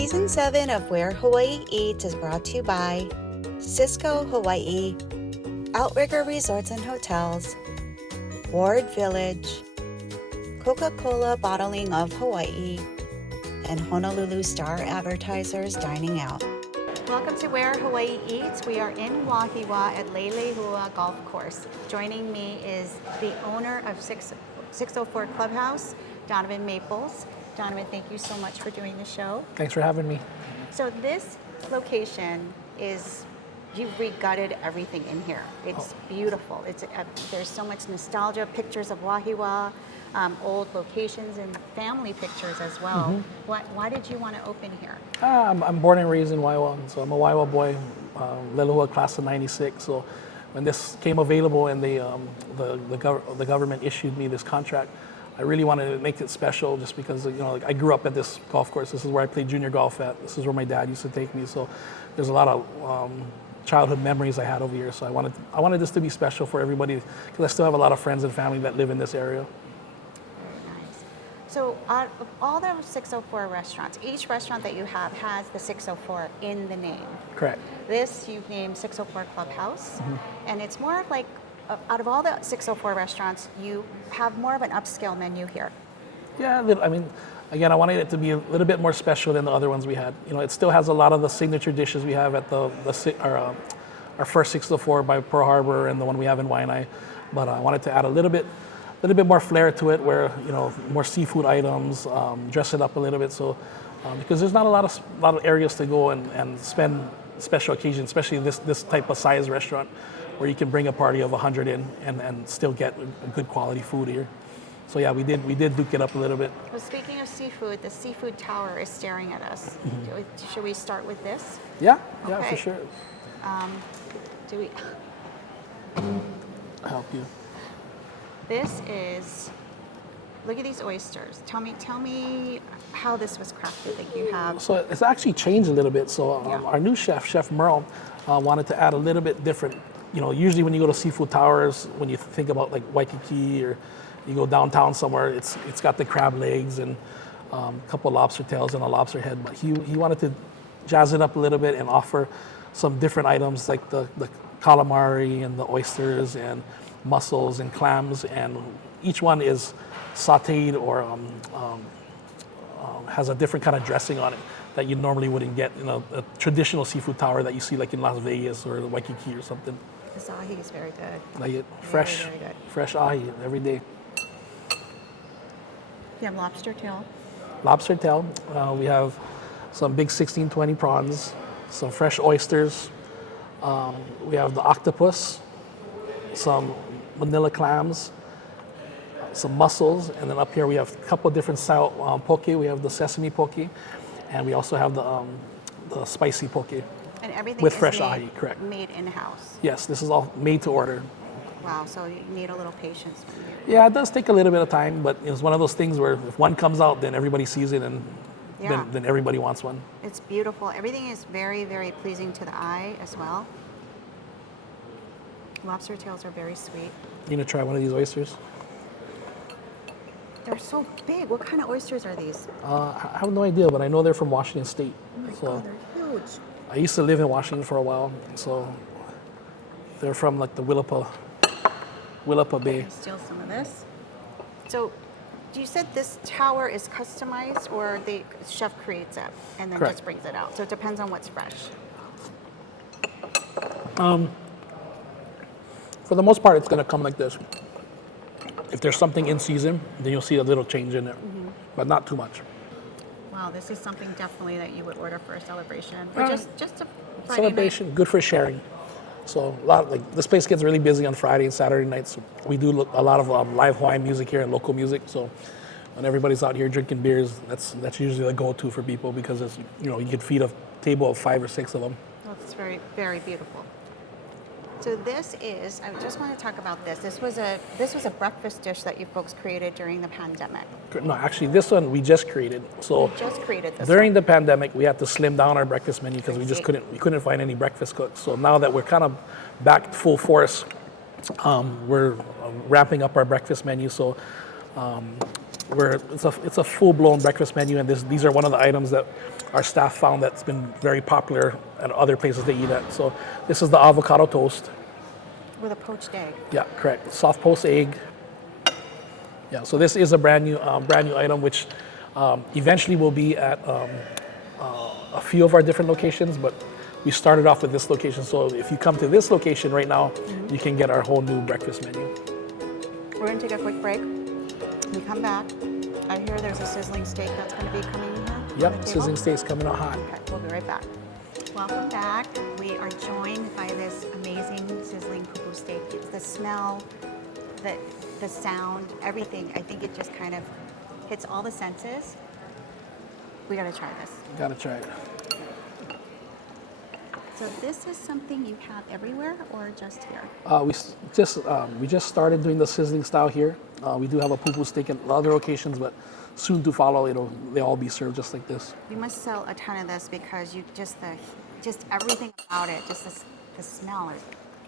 Season 7 of Where Hawaii Eats is brought to you by Cisco Hawaii, Outrigger Resorts and Hotels, Ward Village, Coca-Cola Bottling of Hawaii, and Honolulu Star Advertisers Dining Out. Welcome to Where Hawaii Eats. We are in Wahiawa at Leilehua Golf Course. Joining me is the owner of 604 Clubhouse, Donovan Maples. Donovan, thank you so much for doing the show. Thanks for having me. So this location is, you've regutted everything in here. It's beautiful. There's so much nostalgia, pictures of Wahiawa, old locations and family pictures as well. Mm-hmm. Why did you want to open here? I'm born and raised in Waiwa, so I'm a Waiwa boy, Leilehua class of '96. So when this came available and the government issued me this contract, I really wanted to make it special just because, I grew up at this golf course. This is where I played junior golf at. This is where my dad used to take me. So there's a lot of childhood memories I had over here. So I wanted this to be special for everybody because I still have a lot of friends and family that live in this area. Very nice. So out of all the 604 restaurants, each restaurant that you have has the 604 in the name. Correct. This you've named 604 Clubhouse, and it's more like, out of all the 604 restaurants, you have more of an upscale menu here. Yeah, I mean, again, I wanted it to be a little bit more special than the other ones we had. It still has a lot of the signature dishes we have at our first 604 by Pearl Harbor and the one we have in Waianae, but I wanted to add a little bit more flair to it, where more seafood items, dress it up a little bit. So because there's not a lot of areas to go and spend special occasions, especially this type of size restaurant, where you can bring a party of 100 in and still get good quality food here. So yeah, we did duke it up a little bit. Well, speaking of seafood, the seafood tower is staring at us. Should we start with this? Yeah, Okay. for sure. Do we? I'll help you. This is. Look at these oysters. Tell me how this was crafted. Like you have. So it's actually changed a little bit. So Yeah. Our new Chef Merle, wanted to add a little bit different. Usually when you go to seafood towers, when you think about like Waikiki or you go downtown somewhere, it's got the crab legs and a couple of lobster tails and a lobster head. But he wanted to jazz it up a little bit and offer some different items like the calamari and the oysters and mussels and clams, and each one is sautéed or has a different kind of dressing on it that you normally wouldn't get in a traditional seafood tower that you see like in Las Vegas or Waikiki or something. This ahi is very good. Like it, fresh, very good. fresh ahi every day. You have lobster tail. Lobster tail. We have some big 1620 prawns, some fresh oysters. We have the octopus, some manila clams, some mussels, and then up here we have a couple of different style poke. We have the sesame poke, and we also have the spicy poke. And everything with is fresh ahi, correct. Made in-house. Yes, this is all made to order. Wow, so you need a little patience from you. Yeah, it does take a little bit of time, but it's one of those things where if one comes out, then everybody sees it, and then everybody wants one. It's beautiful. Everything is very, very pleasing to the eye as well. Lobster tails are very sweet. You gonna try one of these oysters? They're so big. What kind of oysters are these? I have no idea, but I know they're from Washington State. Oh my So God, they're huge. I used to live in Washington for a while, so they're from like the Willapa Bay. Steal some of this. So, you said this tower is customized, or the chef creates it and then Correct. just brings it out? So it depends on what's fresh. For the most part, it's gonna come like this. If there's something in season, then you'll see a little change in it, but not too much. Wow, this is something definitely that you would order for a celebration, or just a Friday Celebration, good for sharing. So this place gets really busy on Friday and Saturday nights. We do a lot of live Hawaiian music here and local music. So when everybody's out here drinking beers, that's usually the go-to for people, because it's, you can feed a table of 5 or 6 of them. Oh, it's very, very beautiful. So this is, I just want to talk about this. This was a breakfast dish that you folks created during the pandemic. No, actually, this one we just created. So You just created this during one. the pandemic, we had to slim down our breakfast menu because we couldn't find any breakfast cooks. So now that we're kind of back full force, we're ramping up our breakfast menu. So where it's a full-blown breakfast menu, and these are one of the items that our staff found that's been very popular at other places they eat at. So this is the avocado toast. With a poached egg. Yeah, correct. Soft poached egg. Yeah, so this is a brand new item, which eventually will be at a few of our different locations, but we started off with this location. So if you come to this location right now, you can get our whole new breakfast menu. We're going to take a quick break. When we come back, I hear there's a sizzling steak that's going to be coming in here. Yep, sizzling steak's coming out hot. Okay, we'll be right back. Welcome back. We are joined by this amazing sizzling poo-poo steak. It's the smell, the sound, everything. I think it just kind of hits all the senses. We gotta try this. Gotta try it. So this is something you have everywhere or just here? We just started doing the sizzling style here. We do have a poo-poo steak in other locations, but soon to follow, they'll all be served just like this. You must sell a ton of this because you just everything about it, just the smell is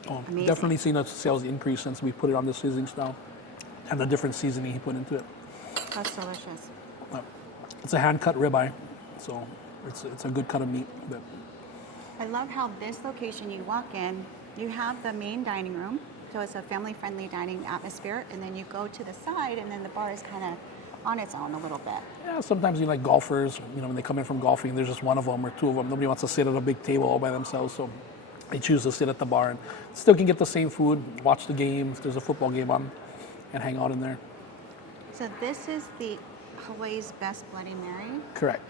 amazing. Definitely seen a sales increase since we put it on the sizzling style and the different seasoning he put into it. That's delicious. It's a hand-cut ribeye, so it's a good cut of meat. But I love how this location, you walk in, you have the main dining room, so it's a family-friendly dining atmosphere, and then you go to the side, and then the bar is kind of on its own a little bit. Yeah, sometimes like golfers, when they come in from golfing, there's just one of them or two of them. Nobody wants to sit at a big table all by themselves, so they choose to sit at the bar and still can get the same food, watch the game if there's a football game on, and hang out in there. So this is the Hawaii's best Bloody Mary? Correct.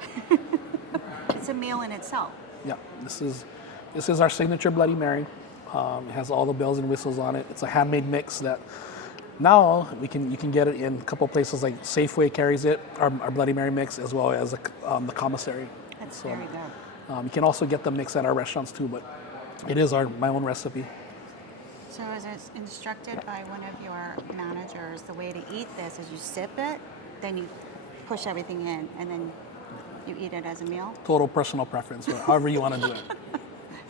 It's a meal in itself. Yeah, this is our signature Bloody Mary. It has all the bells and whistles on it. It's a handmade mix that now you can get it in a couple places like Safeway carries it, our Bloody Mary mix, as well as the commissary. That's very good. You can also get the mix at our restaurants too, but it is my own recipe. So as it's instructed by one of your managers, the way to eat this is you sip it, then you push everything in, and then you eat it as a meal? Total personal preference, or however you want to do it.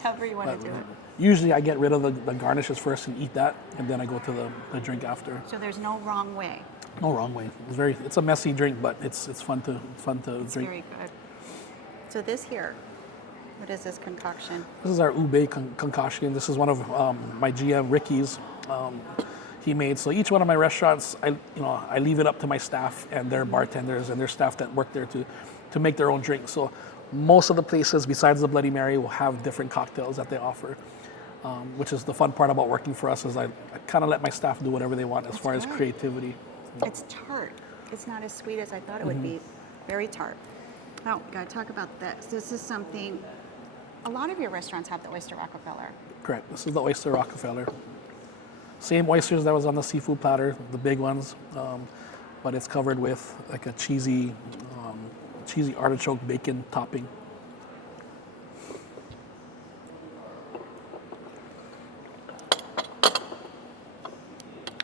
However you want to do it. Usually I get rid of the garnishes first and eat that, and then I go to the drink after. So there's no wrong way? No wrong way. It's a messy drink, but it's fun to It's drink. very good. So this here, what is this concoction? This is our ube concoction. This is one of my GM Ricky's. He made. So each one of my restaurants, I leave it up to my staff and their bartenders and their staff that work there to make their own drinks. So most of the places, besides the Bloody Mary, will have different cocktails that they offer, which is the fun part about working for us. Is I kind of let my staff do whatever they want as far as creativity. It's tart. It's not as sweet as I thought it would be. Very tart. Now, we got to talk about this. This is something. A lot of your restaurants have the oyster Rockefeller. Correct. This is the oyster Rockefeller. Same oysters that was on the seafood platter, the big ones, but it's covered with like a cheesy artichoke bacon topping.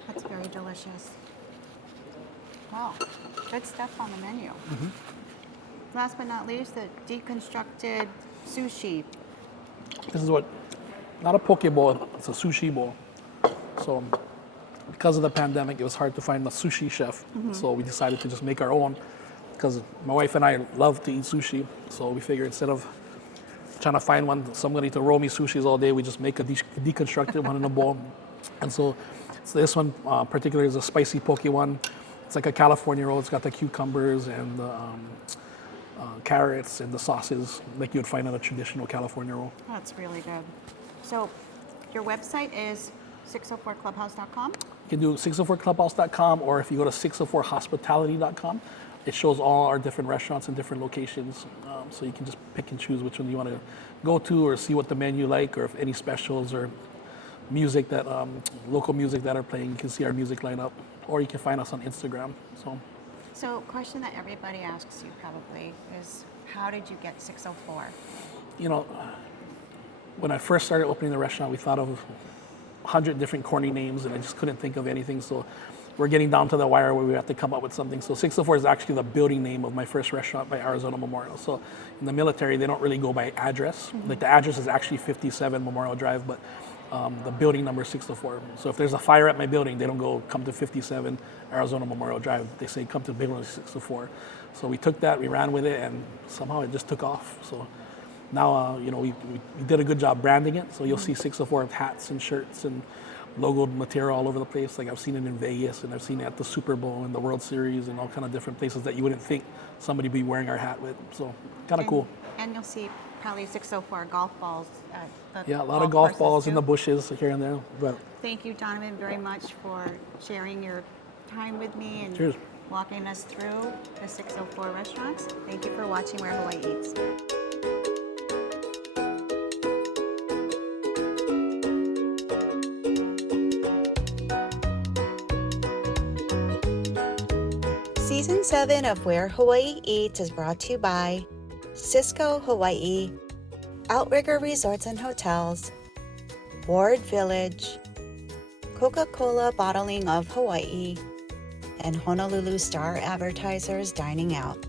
That's very delicious. Wow, good stuff on the menu. Last but not least, the deconstructed sushi. This is not a poke bowl, it's a sushi bowl. So because of the pandemic, it was hard to find a sushi chef. So we decided to just make our own because my wife and I love to eat sushi. So we figured instead of trying to find somebody to roll me sushis all day, we just make a deconstructed one in a bowl. And so this one particularly is a spicy poke one. It's like a California roll. It's got the cucumbers and the carrots and the sauces like you would find in a traditional California roll. That's really good. So your website is 604clubhouse.com? You can do 604clubhouse.com, or if you go to 604hospitality.com, it shows all our different restaurants and different locations. So you can just pick and choose which one you want to go to, or see what the menu like, or if any specials or music that local music that are playing. You can see our music lineup, or you can find us on Instagram. So question that everybody asks you probably is, how did you get 604? When I first started opening the restaurant, we thought of 100 different corny names, and I just couldn't think of anything. So we're getting down to the wire where we have to come up with something. So 604 is actually the building name of my first restaurant by Arizona Memorial. So in the military, they don't really go by address. Like the address is actually 57 Memorial Drive, but the building number 604. So if there's a fire at my building, they don't go come to 57 Arizona Memorial Drive. They say come to building 604. So we took that, we ran with it, and somehow it just took off. So now, we did a good job branding it. So you'll see 604 hats and shirts and logoed material all over the place. Like I've seen it in Vegas, and I've seen it at the Super Bowl and the World Series and all kind of different places that you wouldn't think somebody be wearing our hat with. So kind of cool. And you'll see probably 604 golf balls at the Yeah, a lot of golf balls too. in the bushes here and there. But Thank you, Donovan, very much for sharing your time with me and cheers. walking us through the 604 restaurants. Thank you for watching Where Hawaii Eats. Season 7 of Where Hawaii Eats is brought to you by Cisco Hawaii, Outrigger Resorts and Hotels, Ward Village, Coca-Cola Bottling of Hawaii, and Honolulu Star Advertisers Dining Out.